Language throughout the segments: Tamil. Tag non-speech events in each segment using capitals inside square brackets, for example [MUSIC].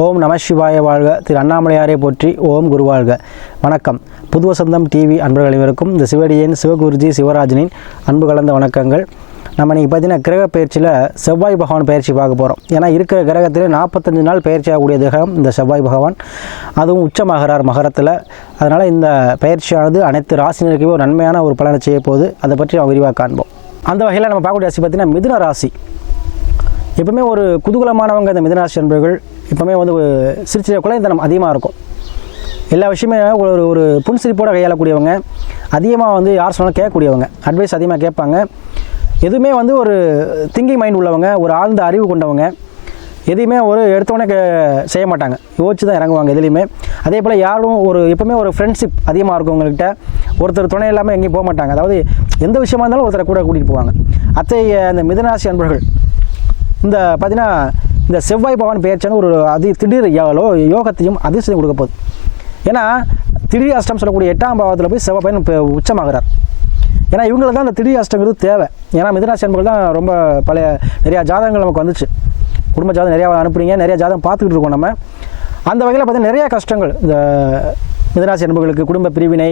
ஓம் நம சிவாய வாழ்க. திரு அண்ணாமலையாரை போற்றி ஓம் குருவாழ்க வணக்கம். புதுவசந்தம் டிவி அன்பர்கள் அனைவருக்கும் இந்த சிவடியின் சிவகுருஜி சிவராஜனின் அன்பு கலந்த வணக்கங்கள். நம்ம இன்றைக்கி பார்த்தீங்கன்னா கிரக பயிற்சியில் செவ்வாய் பகவான் பயிற்சி பார்க்க போகிறோம் ஏன்னா இருக்கிற கிரகத்தில் நாற்பத்தஞ்சு நாள் பயிற்சி ஆகக்கூடிய கிரகம் இந்த செவ்வாய் பகவான். அதுவும் உச்சமாகிறார் மகரத்தில். அதனால் இந்த பயிற்சியானது அனைத்து ராசினருக்குமே ஒரு நன்மையான ஒரு பலனை செய்ய போகுது. அதை பற்றி நம்ம விரிவாக காண்போம். அந்த வகையில் நம்ம பார்க்கக்கூடிய ராசி பார்த்தீங்கன்னா மிதுன ராசி. எப்பவுமே ஒரு குதூகலமானவங்க இந்த மிதராசி என்பவர்கள் எப்போவுமே வந்து சிரிச்ச குழந்தைத்தனம் அதிகமாக இருக்கும். எல்லா விஷயமே ஒரு ஒரு புன்சிரிப்போடு கையாளக்கூடியவங்க அதிகமாக வந்து யார் சொன்னாலும் கேட்கக்கூடியவங்க அட்வைஸ் அதிகமாக கேட்பாங்க. எதுவுமே வந்து ஒரு திங்கிங் மைண்ட் உள்ளவங்க ஒரு ஆழ்ந்த அறிவு கொண்டவங்க எதையுமே ஒரு எடுத்தோடனே செய்ய மாட்டாங்க. யோசிச்சு தான் இறங்குவாங்க எதுலேயுமே. அதே போல் யாரும் ஒரு எப்பவுமே ஒரு ஃப்ரெண்ட்ஷிப் அதிகமாக இருக்கும் உங்கள்கிட்ட ஒருத்தர் துணை இல்லாமல் எங்கேயும் போக மாட்டாங்க. அதாவது எந்த விஷயமா இருந்தாலும் ஒருத்தரை கூட கூட்டிகிட்டு போவாங்க. அத்தகைய அந்த மிதராசி அன்பர்கள் இந்த பார்த்தீங்கன்னா இந்த செவ்வாய் பகவான் பெயர்ச்சான ஒரு அதி திடீர் யோகலோ யோகத்தையும் அதிர்ஷ்டம் கொடுக்க போகுது. ஏன்னா திடீர் அஷ்டம் சொல்லக்கூடிய எட்டாம் பாவத்தில் போய் செவ்வாய் பையன் இப்போ உச்சமாகிறார். ஏன்னா இவங்களுக்கு தான் அந்த திடீர் அஷ்டங்கிறது தேவை. ஏன்னா மிதராசி அன்பர்கள் தான் ரொம்ப பழைய நிறையா ஜாதகங்கள் நமக்கு வந்துச்சு. குடும்ப ஜாதகம் நிறையா அனுப்புறீங்க நிறையா ஜாதகம் பார்த்துக்கிட்டு இருக்கோம் நம்ம. அந்த வகையில் பார்த்தீங்கன்னா நிறையா கஷ்டங்கள். இந்த மிதராசி அன்பர்களுக்கு குடும்ப பிரிவினை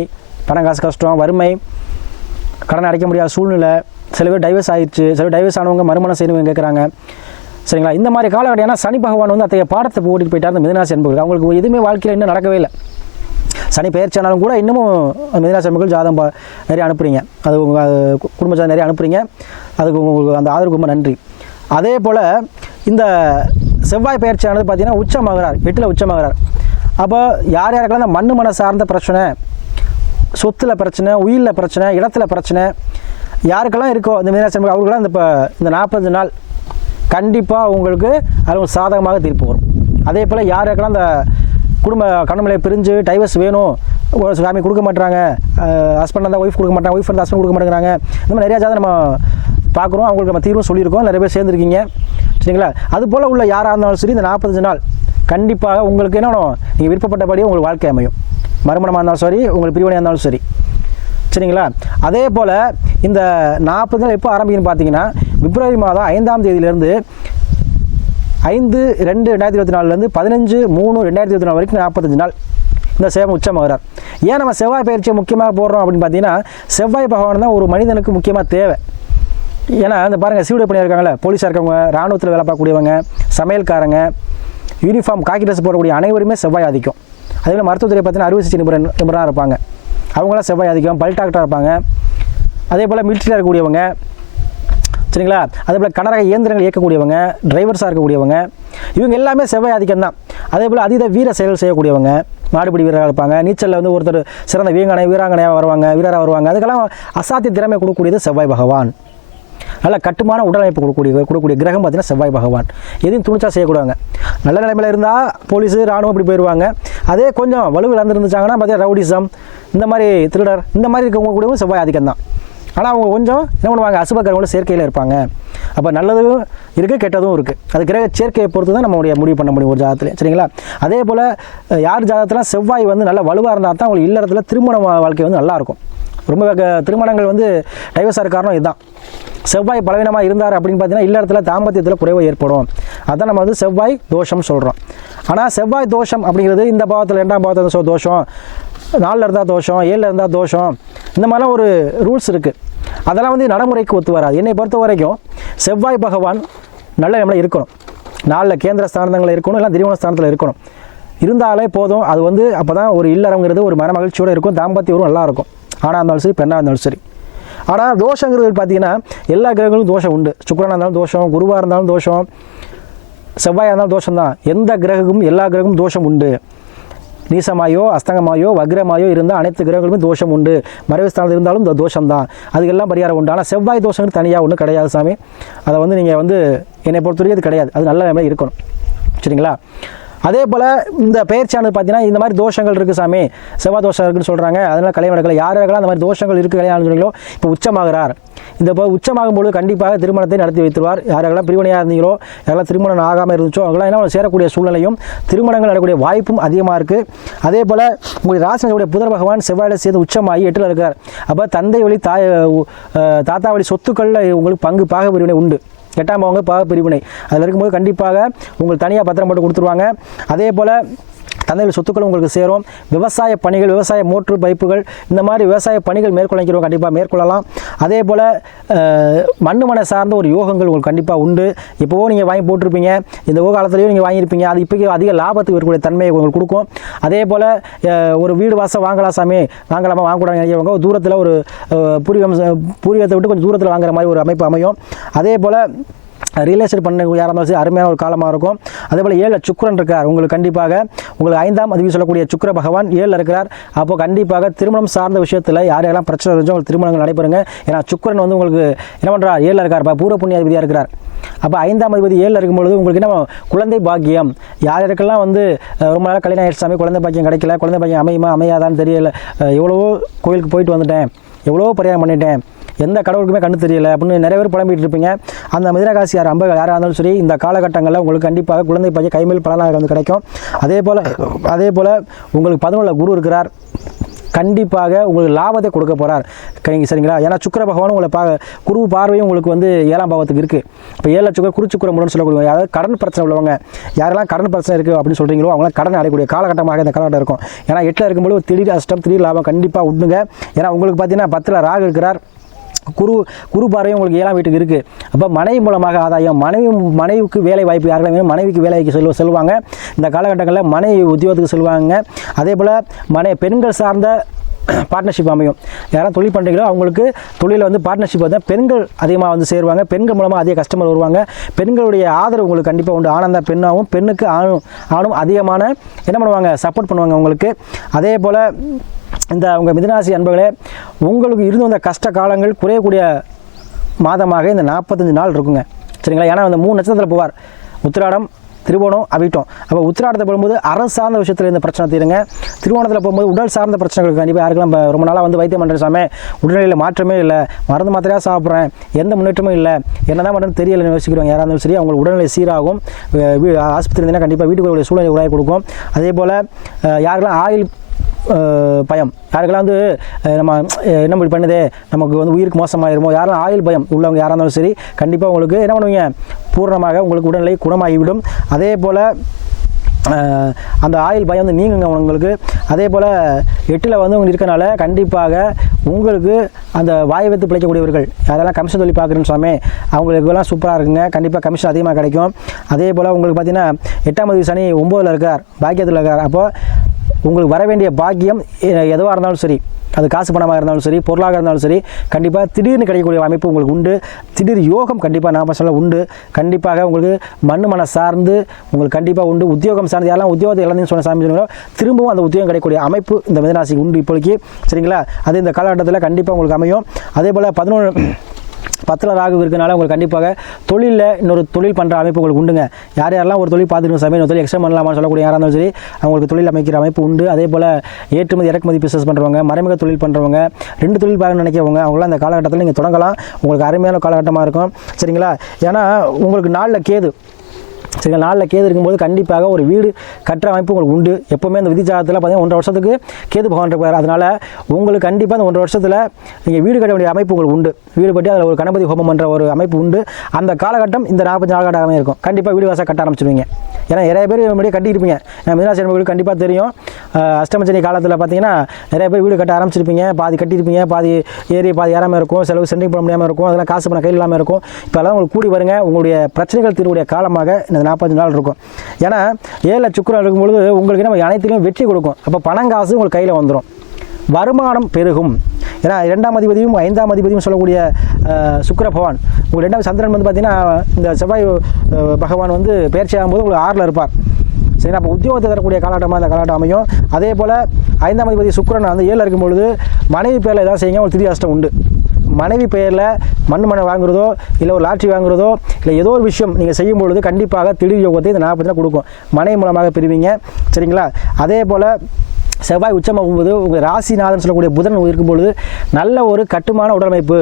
பணம் காசு கஷ்டம் வறுமை கடன் அடைக்க முடியாத சூழ்நிலை. சில பேர் டைவர்ஸ் ஆயிடுச்சு சில பேர் டைவர்ஸ் ஆனவங்க மறுமணம் செய்யணுங்க கேட்குறாங்க சரிங்களா? இந்த மாதிரி காலகட்டம் ஏன்னா சனி பகவான் வந்து அத்தகைய பாடத்தை ஓட்டிட்டு போயிட்டார் இந்த மிதனாசி அவங்களுக்கு எதுவுமே வாழ்க்கையில் இன்னும் நடக்கவே இல்லை. சனி பெயர்ச்சியானாலும் கூட இன்னமும் மிதனாசி அன்பர்கள் ஜாதம் நிறைய அனுப்புறீங்க. அது உங்கள் குடும்ப ஜாதம் நிறைய அனுப்புறீங்க. அதுக்கு உங்களுக்கு அந்த ஆதரவு ரொம்ப நன்றி. அதே போல் இந்த செவ்வாய் பயிற்சியானது பார்த்தீங்கன்னா உச்சமாகிறார் வெட்டில் உச்சமாகிறார் அப்போ யார் யாருக்கெல்லாம் இந்த மண்ணு மன சார்ந்த பிரச்சனை சொத்துல பிரச்சனை உயிரில் பிரச்சனை இடத்துல பிரச்சனை யாருக்கெல்லாம் இருக்கோ இந்த மீனாட்சி அம்மன் இந்த இப்போ இந்த நாற்பது நாள் கண்டிப்பாக உங்களுக்கு அது சாதகமாக தீர்ப்பு வரும். அதே போல் யாருக்கெல்லாம் அந்த குடும்ப கணவனை பிரிஞ்சு டைவர்ஸ் வேணும் ஒரு சாமி கொடுக்க மாட்டாங்க ஹஸ்பண்ட் இருந்தால் ஒய்ஃப் கொடுக்க மாட்டாங்க ஒய்ஃப் இருந்தால் ஹஸ்பண்ட் கொடுக்க மாட்டேங்கிறாங்க இந்த மாதிரி நிறையா ஜாதகம் நம்ம பார்க்குறோம். அவங்களுக்கு நம்ம தீர்வும் சொல்லியிருக்கோம். நிறைய பேர் சேர்ந்துருக்கீங்க. சரிங்களா? அது போல் உள்ள யாராக இருந்தாலும் சரி இந்த நாற்பத்தஞ்சு நாள் கண்டிப்பாக உங்களுக்கு என்ன வேணும்? நீங்கள் விருப்பப்பட்டபடியே உங்களுக்கு வாழ்க்கை அமையும். மறுமணமாக இருந்தாலும் சரி உங்களுக்கு பிரிவினையாக இருந்தாலும் சரி. சரிங்களா? அதே போல் இந்த நாற்பது நாள் எப்போ ஆரம்பிக்குன்னு பார்த்தீங்கன்னா பிப்ரவரி மாதம் ஐந்தாம் தேதியிலேருந்து ஐந்து ரெண்டு ரெண்டாயிரத்தி இருபத்தி நாலுலேருந்து பதினஞ்சு மூணு ரெண்டாயிரத்தி இருபத்தி நாலு வரைக்கும் நாற்பத்தஞ்சு நாள் இந்த சேவை உச்சமாகிறார். ஏன் நம்ம செவ்வாய் பயிற்சியை முக்கியமாக போடுறோம் அப்படின்னு பார்த்தீங்கன்னா செவ்வாய் பகவான் தான் ஒரு மனிதனுக்கு முக்கியமாக தேவை. ஏன்னா இந்த பாருங்கள் சிவிட பணியாக இருக்காங்களே போலீஸாக இருக்கவங்க ராணுவத்தில் வேலை பார்க்கக்கூடியவங்க சமையல்காரங்க யூனிஃபார்ம் காக்கி ட்ரெஸ் போடக்கூடிய அனைவருமே செவ்வாய் ஆதிக்கும். அதே மாதிரி மருத்துவத்துறை பார்த்தீங்கன்னா அறுவை சிகிச்சை நிபுணர் நிபுணராக இருப்பாங்க. அவங்களாம் செவ்வாய் ஆதிக்கம் பல் டாக்டராக இருப்பாங்க. அதே போல் மிலிட்ரியில் இருக்கக்கூடியவங்க சரிங்களா? அதே போல் கனரக இயந்திரங்கள் இயக்கக்கூடியவங்க டிரைவர்ஸாக இருக்கக்கூடியவங்க இவங்க எல்லாமே செவ்வாய் ஆதிக்கம் தான். அதே போல் அதீத வீர செயல் செய்யக்கூடியவங்க மாடுபிடி வீரராக இருப்பாங்க. நீச்சலில் வந்து ஒருத்தர் சிறந்த வீராங்கனை வீராங்கனையாக வருவாங்க வீரராக வருவாங்க. அதுக்கெல்லாம் அசாத்திய திறமை கொடுக்கக்கூடியது செவ்வாய் பகவான். நல்ல கட்டுமான உடலமைப்பு கொடுக்கக்கூடிய கொடுக்கக்கூடிய கிரகம் பார்த்தீங்கன்னா செவ்வாய் பகவான். எதையும் துணிச்சா செய்யக்கூடாங்க நல்ல நிலைமையில் இருந்தால் போலீஸு ராணுவம் இப்படி போயிடுவாங்க அதே கொஞ்சம் வலுவில் இருந்துருந்துச்சாங்கன்னா பார்த்தீங்கன்னா ரவுடிசம் இந்த மாதிரி திருடர் இந்த மாதிரி இருக்கவங்க கூடவும் செவ்வாய் ஆதிக்கம் தான். ஆனால் அவங்க கொஞ்சம் என்ன பண்ணுவாங்க அசுபக்கரங்களோட சேர்க்கையில் இருப்பாங்க. அப்போ நல்லதும் இருக்குது கெட்டதும் இருக்குது அது கிரக சேர்க்கையை பொறுத்து தான் நம்மளுடைய முடிவு பண்ண முடியும் ஒரு ஜாதகத்தில். சரிங்களா? அதே போல் யார் ஜாதகத்தில் செவ்வாய் வந்து நல்ல வலுவாக இருந்தால் தான் அவங்களுக்கு இல்லறத்துல திருமண வாழ்க்கை வந்து நல்லாயிருக்கும் ரொம்ப திருமணங்கள் வந்து டைவர்ஸாக காரணம் இதுதான். செவ்வாய் பலவீனமாக இருந்தார் அப்படின்னு பார்த்தீங்கன்னா இல்ல இடத்துல தாம்பத்தியத்தில் குறைவு ஏற்படும். அதான் நம்ம வந்து செவ்வாய் தோஷம் சொல்கிறோம் ஆனால் செவ்வாய் தோஷம் அப்படிங்கிறது இந்த பாவத்தில் ரெண்டாம் பாவத்தில் சொ- தோஷம். நாலில் இருந்தால் தோஷம் ஏழில் இருந்தால் தோஷம். இந்த மாதிரிலாம் ஒரு ரூல்ஸ் இருக்குது அதெல்லாம் வந்து நடைமுறைக்கு ஒத்து வராது. என்னை பொறுத்த வரைக்கும் செவ்வாய் பகவான் நல்ல நம்மளை இருக்கணும். நாளில் கேந்திர ஸ்தானங்களில் இருக்கணும் இல்லை திரிவன ஸ்தானத்தில் இருக்கணும். இருந்தாலே போதும். அது வந்து அப்போ தான் ஒரு இல்லறங்கிறது ஒரு மன மகிழ்ச்சியோடு இருக்கும். தாம்பத்திய நல்லா இருக்கும் ஆணாக இருந்தாலும் சரி பெண்ணாக இருந்தாலும் சரி. ஆனால் தோஷங்கிறது பார்த்தீங்கன்னா எல்லா கிரகங்களும் தோஷம் உண்டு. சுக்கரனாக இருந்தாலும் தோஷம் குருவாக இருந்தாலும் தோஷம் செவ்வாயாக இருந்தாலும் தோஷம் தான் எந்த கிரகமும் எல்லா கிரகமும் தோஷம் உண்டு. நீசமாயோ அஸ்தங்கமாயோ வக்ரமாயோ இருந்தால் அனைத்து கிரகங்களுமே தோஷம் உண்டு. மறைவு ஸ்தானத்தில் இருந்தாலும் இந்த தோஷம் தான் அதுக்கெல்லாம் பரிகாரம் உண்டு. ஆனால் செவ்வாய் தோஷங்கள் தனியாக ஒன்றும் கிடையாது சாமி. அதை வந்து நீங்கள் வந்து என்னை பொறுத்தவரைக்கும் அது கிடையாது. அது நல்ல நிலைமையில் இருக்கணும். சரிங்களா? அதே போல் இந்த பயிற்சியானது பார்த்தீங்கன்னா இந்த மாதிரி தோஷங்கள் இருக்குது சாமி. செவ்வாய் தோஷம் இருக்குன்னு சொல்கிறாங்க அதனால் கல்யாணம் நடக்கல யார் யாருக்கெல்லாம் அந்த மாதிரி தோஷங்கள் இருக்குது கல்யாணம் இப்போ உச்சமாகிறார். இந்த இப்போ உச்சமாகும் பொழுது கண்டிப்பாக திருமணத்தை நடத்தி வைத்துருவார் யாரெல்லாம் பிரிவினையாக இருந்தீங்களோ யாரெல்லாம் திருமணம் ஆகாமல் இருந்துச்சோ அவங்களாம் என்ன சேரக்கூடிய சூழ்நிலையும் திருமணங்கள் நடக்கக்கூடிய வாய்ப்பும் அதிகமாக இருக்குது அதே போல் உங்களுடைய ராசனுடைய புதர் பகவான் செவ்வாயில் சேர்ந்து உச்சமாகி எட்டில் இருக்கார். அப்போ தந்தை வழி தாய் தாத்தா வழி சொத்துக்களில் உங்களுக்கு பங்கு பாக பிரிவினை உண்டு. எட்டாம் அவங்க பாக பிரிவினை அதில் இருக்கும்போது கண்டிப்பாக உங்களுக்கு தனியாக பத்திரம் போட்டு கொடுத்துருவாங்க. அதே போல் தந்தையில் சொத்துக்கள் உங்களுக்கு சேரும். விவசாய பணிகள் விவசாய மோட்ரு பைப்புகள் இந்த மாதிரி விவசாய பணிகள் மேற்கொள்ளைக்கிறோம் கண்டிப்பாக மேற்கொள்ளலாம். அதே போல் மண்ணு மனை சார்ந்த ஒரு யோகங்கள் உங்களுக்கு கண்டிப்பாக உண்டு. இப்போவோ நீங்கள் வாங்கி போட்டிருப்பீங்க. இந்த ஓ காலத்துலேயும் நீங்கள் வாங்கியிருப்பீங்க. அது இப்போக்கி அதிக லாபத்துக்கு இருக்கக்கூடிய தன்மையை உங்களுக்கு கொடுக்கும். அதே போல் ஒரு வீடு வாசம் வாங்கலாம் சாமி. வாங்கலாமா? வாங்கக்கூடாது நினைக்கிறவங்க தூரத்தில் ஒரு பூர்வீகம் பூர்வீகத்தை விட்டு கொஞ்சம் தூரத்தில் வாங்குற மாதிரி ஒரு அமைப்பு அமையும். அதே போல் ரியல் எஸ்டேட் பண்ண யாராக இருந்தாலும் சரி அருமையான ஒரு காலமாக இருக்கும். அதே போல் ஏழில் சுக்கிரன் இருக்கார். உங்களுக்கு கண்டிப்பாக உங்களுக்கு ஐந்தாம் அதிகம் சொல்லக்கூடிய சுக்கிர பகவான் ஏழில் இருக்கிறார். அப்போ கண்டிப்பாக திருமணம் சார்ந்த விஷயத்தில் யார் யாரெல்லாம் பிரச்சனை இருந்துச்சோ உங்களுக்கு திருமணங்கள் நடைபெறுங்க. ஏன்னா சுக்கிரன் வந்து உங்களுக்கு என்ன பண்ணுறார் ஏழில் இருக்கார். இப்போ பூர்வ புண்ணியாதிபதியாக இருக்கிறார். அப்போ ஐந்தாம் அதிபதி ஏழில் இருக்கும்பொழுது உங்களுக்கு என்ன குழந்தை பாக்கியம். யார் யாருக்கெல்லாம் வந்து ரொம்ப நாள் கல்யாணம் ஆயிடுச்சாமி குழந்தை பாக்கியம் கிடைக்கல. குழந்தை பாக்கியம் அமையுமா அமையாதான்னு தெரியல. எவ்வளவோ கோயிலுக்கு போயிட்டு வந்துட்டேன். எவ்வளவோ பரிகாரம் பண்ணிட்டேன். எந்த கடவுளுக்குமே கண்ணு தெரியல அப்படின்னு நிறைய பேர் புலம்பிட்டு இருப்பீங்க. அந்த மிதனராசி யார் அம்ப யாராக இருந்தாலும் சரி இந்த காலகட்டங்களில் உங்களுக்கு கண்டிப்பாக குழந்தை பையன் கைமேல் பலனாக வந்து கிடைக்கும். அதே போல் அதே போல் உங்களுக்கு பதினொன்றில் குரு இருக்கிறார். கண்டிப்பாக உங்களுக்கு லாபத்தை கொடுக்க போகிறார் சரிங்க சரிங்களா? ஏன்னா சுக்கிர பகவான் உங்களை பா குரு பார்வையும் உங்களுக்கு வந்து ஏழாம் பாவத்துக்கு இருக்குது இப்போ ஏழு சுக்கர குரு சுக்கர முடன் சொல்லக்கூடிய அதாவது கடன் பிரச்சனை உள்ளவங்க யாரெல்லாம் கடன் பிரச்சனை இருக்குது அப்படின்னு சொல்கிறீங்களோ அவங்களாம் கடன் அடையக்கூடிய காலகட்டமாக இந்த காலகட்டம் இருக்கும். ஏன்னா எட்டில் இருக்கும்போது ஒரு திடீர் அஷ்டம் திடீர் லாபம் கண்டிப்பாக உண்டுங்க. ஏன்னா உங்களுக்கு பார்த்தீங்கன்னா பத்தில் ராகு இருக்கிறார். குரு குரு பார்வையும் உங்களுக்கு ஏழாம் வீட்டுக்கு இருக்குது அப்போ மனைவி மூலமாக ஆதாயம் மனைவி மனைவிக்கு வேலை வாய்ப்பு யாரெல்லாம் வேணும்? மனைவிக்கு வேலைக்கு செல்வ செல்வாங்க. இந்த காலகட்டங்களில் மனைவி உத்தியோகத்துக்கு செல்வாங்க. அதே போல் மனை பெண்கள் சார்ந்த [CLEARS THROAT] பார்ட்னர்ஷிப் அமையும். யாராவது தொழில் பண்ணுறீங்களோ அவங்களுக்கு தொழிலில் வந்து பார்ட்னர்ஷிப் வந்து பெண்கள் அதிகமாக வந்து சேருவாங்க. பெண்கள் மூலமாக அதிக கஸ்டமர் வருவாங்க. பெண்களுடைய ஆதரவு உங்களுக்கு கண்டிப்பாக உண்டு. ஆனந்த பெண்ணாகவும் பெண்ணுக்கு ஆணும் ஆணும் அதிகமான என்ன பண்ணுவாங்க? சப்போர்ட் பண்ணுவாங்க உங்களுக்கு. அதே போல் இந்த உங்கள் மிதனாசி அன்பர்களே உங்களுக்கு இருந்து வந்த கஷ்ட காலங்கள் குறையக்கூடிய மாதமாக இந்த நாற்பத்தஞ்சு நாள் இருக்குங்க. சரிங்களா? ஏன்னா இந்த மூணு நட்சத்திரத்தில் போவார். உத்திராடம் திருவோணம் அவிட்டம். அப்போ உத்திராடத்தை போகும்போது அரசு சார்ந்த விஷயத்தில் இந்த பிரச்சனை தீருங்க. திருவோணத்தில் போகும்போது உடல் சார்ந்த பிரச்சனைகள் கண்டிப்பாக யாருக்கெல்லாம் ரொம்ப நாளாக வந்து வைத்தியம் பண்ணுற சாமி. உடல்நிலையில் மாற்றமே இல்லை. மருந்து மாத்திரையாக சாப்பிட்றேன். எந்த முன்னேற்றமும் இல்லை. என்ன தான் மட்டும் தெரியல யோசிக்கிறவங்க யாராக இருந்தாலும் சரி அவங்க உடல்நிலை சீராகும். வீ- ஆஸ்பத்திரி இருந்தால் கண்டிப்பாக வீட்டுக்கு சூழ்நிலை உருவாக்கி கொடுக்கும். அதே போல் யாருக்கெல்லாம் ஆயில் பயம். யாருக்கெல்லாம் வந்து நம்ம என்ன இப்படி பண்ணுதே? நமக்கு வந்து உயிருக்கு மோசமாயிருமோ? யாரெல்லாம் ஆயுள் பயம் உள்ளவங்க யாராக இருந்தாலும் சரி கண்டிப்பாக உங்களுக்கு என்ன பண்ணுவீங்க? பூர்ணமாக உங்களுக்கு உடல்நிலை குணமாகிவிடும். அதே போல் அந்த ஆயில் பயம் வந்து நீங்குங்க உங்களுக்கு. அதே போல் எட்டில் வந்து உங்களுக்கு இருக்கனால கண்டிப்பாக உங்களுக்கு அந்த வாய் வைத்து பிழைக்கக்கூடியவர்கள் யாரெல்லாம் கமிஷன் தொழில் பார்க்குறேன்னு சாமி அவங்களுக்குலாம் சூப்பராக இருக்குங்க. கண்டிப்பாக கமிஷன் அதிகமாக கிடைக்கும். அதே போல் உங்களுக்கு பார்த்தீங்கன்னா எட்டாம் தேதி சனி ஒம்போதில் இருக்கார் பாக்கியத்தில் இருக்கார். அப்போ உங்களுக்கு வர வேண்டிய பாக்கியம் எதுவாக இருந்தாலும் சரி அது காசு பணமாக இருந்தாலும் சரி பொருளாக இருந்தாலும் சரி கண்டிப்பாக திடீர்னு கிடைக்கக்கூடிய அமைப்பு உங்களுக்கு உண்டு. திடீர் யோகம் கண்டிப்பாக நாம் சொல்ல உண்டு. கண்டிப்பாக உங்களுக்கு மண் மன சார்ந்து உங்களுக்கு கண்டிப்பாக உண்டு. உத்தியோகம் சார்ந்து யாரெல்லாம் உத்தியோகத்தை இழந்துன்னு சொன்ன சாமி சொன்னாலும் திரும்பவும் அந்த உத்தியோகம் கிடைக்கக்கூடிய அமைப்பு இந்த மிதராசிக்கு உண்டு இப்போதைக்கு. சரிங்களா? அது இந்த காலகட்டத்தில் கண்டிப்பாக உங்களுக்கு அமையும். அதே போல் பதினொன்று பத்தில் ராகு இருக்கனால உங்களுக்கு கண்டிப்பாக தொழிலில் இன்னொரு தொழில் பண்ணுற அமைப்பு உங்களுக்கு உண்டுங்க. யார் யாரெல்லாம் ஒரு தொழில் பார்த்துக்கணும் சமயம் தொழில் எக்ஸ்ட்ரா பண்ணலாமான்னு சொல்லக்கூடிய யாராக இருந்தாலும் சரி அவங்களுக்கு தொழில் அமைக்கிற அமைப்பு உண்டு. அதே போல் ஏற்றுமதி இறக்குமதி பிஸ்னஸ் பண்ணுறவங்க மறைமுக தொழில் பண்ணுறவங்க ரெண்டு தொழில் பார்க்க நினைக்கிறவங்க அவங்களாம் அந்த காலகட்டத்தில் நீங்கள் தொடங்கலாம். உங்களுக்கு அருமையான காலகட்டமாக இருக்கும். சரிங்களா? ஏன்னா உங்களுக்கு நாளில் கேது. சரிங்களா நாளில் கேது இருக்கும்போது கண்டிப்பாக ஒரு வீடு கட்டுற அமைப்பு உங்களுக்கு உண்டு. எப்போவுமே அந்த விதிஜாதத்தில் பார்த்தீங்கன்னா ஒன்றரை வருஷத்துக்கு கேது பகவான் இருப்பார். அதனால் உங்களுக்கு கண்டிப்பாக அந்த ஒன்றரை வருஷத்தில் நீங்கள் வீடு கட்ட வேண்டிய அமைப்பு உங்களுக்கு உண்டு. வீடு கட்டி அதில் ஒரு கணபதி ஹோமம் பண்ணுற ஒரு அமைப்பு உண்டு. அந்த காலகட்டம் இந்த நாற்பத்தி நாலு காலகட்டமே இருக்கும். கண்டிப்பாக வீடு வாசல் கட்ட ஆரம்பிச்சிருவீங்க. ஏன்னா நிறைய பேர் முன்னாடியே கட்டியிருப்பீங்க. நான் மிதனாசி என்பவர்களுக்கு கண்டிப்பாக தெரியும். அஷ்டமச்சனி காலத்தில் பார்த்தீங்கன்னா நிறைய பேர் வீடு கட்ட ஆரம்பிச்சிருப்பீங்க. பாதி கட்டியிருப்பீங்க பாதி ஏறி பாதி ஏறாமல் இருக்கும் செலவு சென்டிங் பண்ண முடியாமல் இருக்கும் அதெல்லாம் காசு பண்ண கையில் இல்லாமல் இருக்கும். இப்போ எல்லாம் உங்களுக்கு கூடி வருங்க. உங்களுடைய பிரச்சனைகள் தீர்வுடைய காலமாக இந்த நாற்பத்தஞ்சு நாள் இருக்கும். ஏன்னா ஏழை சுக்கரம் இருக்கும்பொழுது உங்களுக்கு நம்ம அனைத்திலையும் வெற்றி கொடுக்கும். அப்போ பணம் காசு உங்களுக்கு கையில் வந்துடும் வருமானம் பெருகும். ஏன்னா இரண்டாம் அதிபதியும் ஐந்தாம் அதிபதியும் சொல்லக்கூடிய சுக்கர பகவான். உங்களுக்கு ரெண்டாவது சந்திரன் வந்து பார்த்தீங்கன்னா இந்த செவ்வாய் பகவான் வந்து பயிற்சி ஆகும்போது உங்களுக்கு ஆறில் இருப்பார். சரி அப்போ உத்தியோகத்தை தரக்கூடிய காலகட்டமாக அந்த காலகட்டம் அமையும். அதே போல் ஐந்தாம் அதிபதி சுக்கரன் வந்து ஏழில் இருக்கும்பொழுது மனைவி பேரில் ஏதாவது செய்யுங்க ஒரு திடீர் அஷ்டம் உண்டு. மனைவி பெயரில் மண் மனை வாங்குறதோ இல்லை ஒரு லாட்ரி வாங்குறதோ இல்லை ஏதோ ஒரு விஷயம் நீங்கள் செய்யும் பொழுது கண்டிப்பாக திடீர் யோகத்தை இந்த நாற்பத்தி கொடுக்கும். மனைவி மூலமாக பெறுவீங்க சரிங்களா? அதே போல் செவ்வாய் உச்சமாகும்போது உங்கள் ராசிநாதன் சொல்லக்கூடிய புதன் இருக்கும் பொழுது நல்ல ஒரு கட்டுமான உடலமைப்பு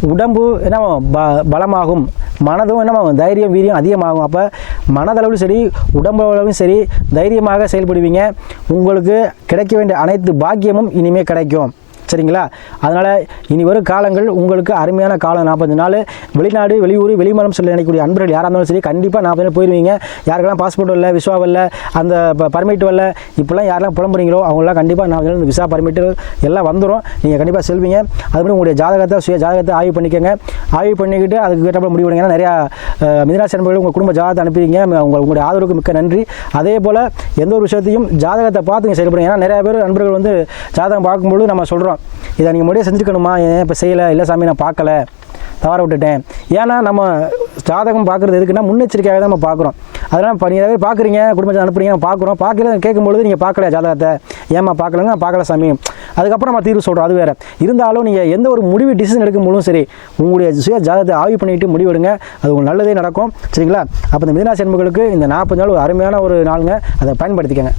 உடம்பு என்ன ப பலமாகும். மனதும் என்ன தைரியம் வீரியம் அதிகமாகும். அப்போ மனதளவிலும் சரி உடம்பளவிலும் சரி தைரியமாக செயல்படுவீங்க. உங்களுக்கு கிடைக்க வேண்டிய அனைத்து பாக்கியமும் இனிமேல் கிடைக்கும். சரிங்களா? அதனால் இனி வரும் காலங்கள் உங்களுக்கு அருமையான காலம் நாற்பது நாள். வெளிநாடு வெளியூர் வெளிமாநிலம் செல்ல நினைக்கக்கூடிய அன்பர்கள் யாராக இருந்தாலும் சரி கண்டிப்பாக நாற்பது நாள் போயிடுவீங்க யாருக்கெல்லாம் பாஸ்போர்ட் இல்லை விசா இல்லை அந்த பர்மிட் வரல இப்போல்லாம் யாரெல்லாம் புலம்புறீங்களோ அவங்களாம் கண்டிப்பாக நாற்பது நாள் விசா பர்மிட் எல்லாம் வந்துடும் நீங்கள் கண்டிப்பாக செல்வீங்க. அதுபடி உங்களுடைய ஜாதகத்தை சுய ஜாதகத்தை ஆய்வு பண்ணிக்கோங்க. ஆய்வு பண்ணிக்கிட்டு அதுக்கு கேட்டப்பட முடிவு பண்ணுங்கன்னா நிறையா அஹ், மிதுராசி உங்கள் குடும்ப ஜாதகத்தை அனுப்புறீங்க உங்கள் உங்களுடைய ஆதரவுக்கு மிக்க நன்றி. அதே போல் எந்த ஒரு விஷயத்தையும் ஜாதகத்தை பார்த்துங்க செயல்படுங்க ஏன்னா நிறையா பேர் நண்பர்கள் வந்து ஜாதகம் பார்க்கும்பொழுது நம்ம சொல்கிறோம் இதை நீங்கள் முன்னாடியே செஞ்சுக்கணுமா ஏன் இப்போ செய்யலை? இல்லை சாமி நான் பார்க்கல. தவற விட்டுட்டேன். ஏன்னா நம்ம ஜாதகம் பார்க்குறது எதுக்குன்னா முன்னெச்சரிக்கையாக தான் நம்ம பார்க்குறோம். அதனால் இப்போ நீங்கள் நிறைய பார்க்குறீங்க குடும்பத்தை அனுப்புறீங்க பார்க்குறோம். பார்க்கல கேட்கும்பொழுது நீங்கள் பார்க்கல ஜாதகத்தை. ஏமா பார்க்கலங்க? நான் பார்க்கல சாமி. அதுக்கப்புறம் நம்ம தீர்வு சொல்கிறோம் அது வேறு. இருந்தாலும் நீங்கள் எந்த ஒரு முடிவு டிசிஷன் எடுக்கும்போதும் சரி உங்களுடைய சுய ஜாதகத்தை ஆய்வு பண்ணிட்டு முடிவெடுங்க அது உங்களுக்கு நல்லதே நடக்கும். சரிங்களா? அப்போ இந்த மிதனாசி அன்புகளுக்கு இந்த நாற்பது நாள் ஒரு அருமையான ஒரு நாளுங்க. அதை பயன்படுத்திக்கங்க.